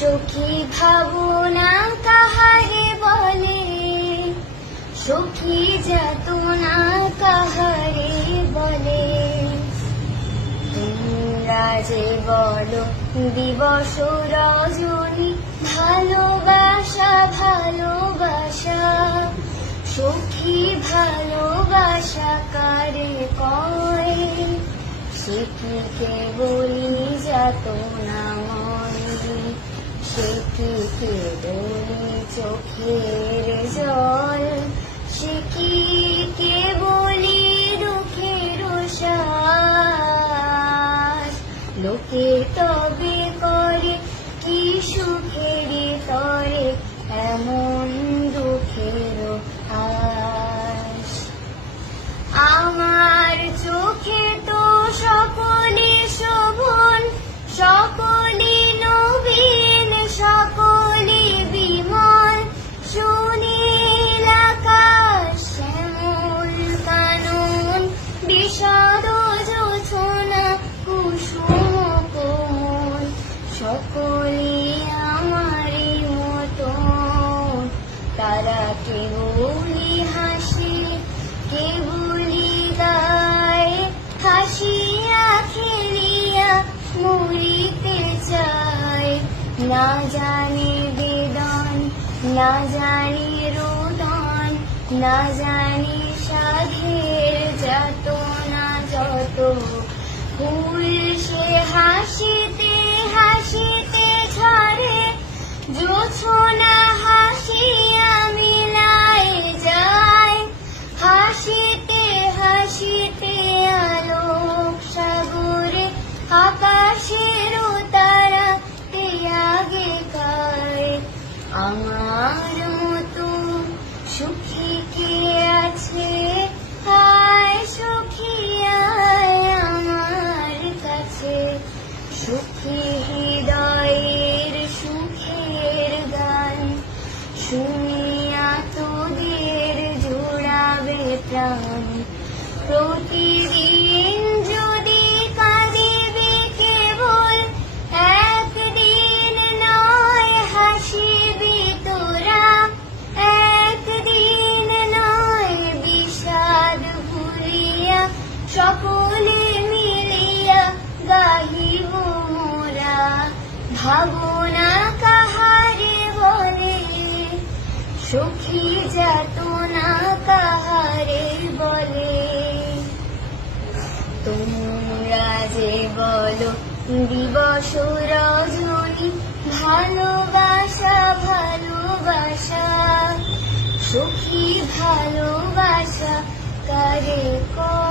সখী ভাবনা কাহারে বলে, সখী যাতনা কাহারে বলে। তোমরা যে বলো দিবস রজনী, ভালোবাসা ভালোবাসা। সখী ভালোবাসা কারে কয়, সে কি কেবলি যাতনাময়, সে কি কেবলি চোখের জল, সে কি কেবলি দুঃখের শ্বাস। লোকে তবে করে কি সুখের তরে এমন দুঃখের হাস। আমার চোখে তো সকলে শোভন, সকলে নবীন, সকলে বিমল। সুনীল আকাশ, শ্যামল কানন, বিষাদ জোছনা, কুসুম কোমল। সকলে আমারই মতন, তারা কেবলি হাসি, কেবলি গায়। হাসিয়া খেলিয়া মরিতে চায়, না জানে বেদন, না জানে রোদন, না জানে সাধের যাতনা যত। ফুল সে হাসিতে হাসিতে ঝরে, জোছনা হাসিয়া মিলায় যায়। হাসিতে হাসিতে আলোক সাগরে, আকাশের তারা আগে খায়। আমার মতো সুখী কে আছে, হায় সুখী আয় আমার কাছে। সুখী হৃদয়ের সুখের গান, শুনিয়া তোদের জোড়াবে প্রাণ। প্রতিদিন যদি কাঁদিবে কেবল, একদিন নয় হাসিবি তোরা। একদিন নয় বিষাদ ভুলিয়া, সকলে মিলিয়া গাহিব মোরা। ভাবনা কাহারে বলে, সখী যাতনা কাহারে বলে। তোমরা যে বলো দিবস রজনী, ভালোবাসা ভালোবাসা। সখী ভালোবাসা কারে কয়।